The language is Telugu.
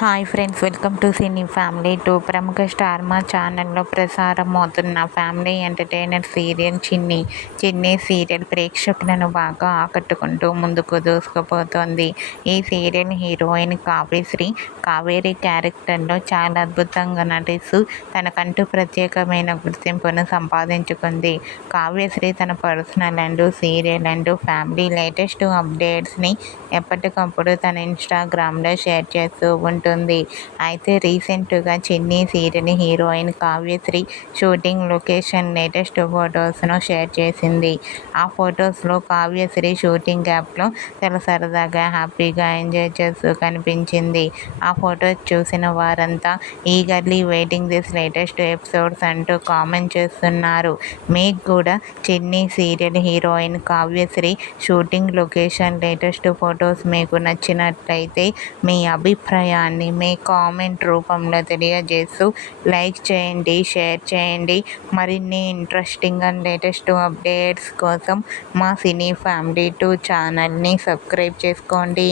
Hi friends, welcome to cine family two. ప్రముఖ స్టార్ మా ఛానల్లో ప్రసారం అవుతున్న ఫ్యామిలీ ఎంటర్టైనర్ సీరియల్ చిన్ని సీరియల్ ప్రేక్షకులను బాగా ఆకట్టుకుంటూ ముందుకు దూసుకుపోతోంది. ఈ సీరియల్ హీరోయిన్ కావేరి క్యారెక్టర్లో చాలా అద్భుతంగా నటిస్తూ తనకంటూ ప్రత్యేకమైన గుర్తింపును సంపాదించుకుంది. కావ్యశ్రీ తన పర్సనల్ సీరియల్ ఫ్యామిలీ లేటెస్ట్ అప్డేట్స్ని ఎప్పటికప్పుడు తన ఇన్స్టాగ్రామ్లో షేర్ చేస్తూ ఉంటుంది. అయితే రీసెంట్గా Chinni serial heroine Kavyashree shooting location latest ఫొటోస్ను షేర్ చేసింది. ఆ ఫొటోస్లో కావ్యశ్రీ షూటింగ్ యాప్లో చాలా సరదాగా హ్యాపీగా ఎంజాయ్ చేస్తూ కనిపించింది. ఆ ఫొటోస్ చూసిన వారంతా eagerly waiting this latest episodes అంటూ కామెంట్ చేస్తున్నారు. మీకు కూడా చిన్ని serial heroine Kavyashree shooting location latest photos మీకు నచ్చినట్లయితే మీ అభిప్రాయాన్ని మీ కామెంట్ రూపంలో తెలియజేస్తూ లైక్ చేయండి, షేర్ చేయండి. మరిన్ని ఇంట్రెస్టింగ్ అండ్ లేటెస్ట్ అప్డేట్స్ కోసం మా సినీ ఫ్యామిలీ 2 ఛానల్ని సబ్స్క్రైబ్ చేసుకోండి.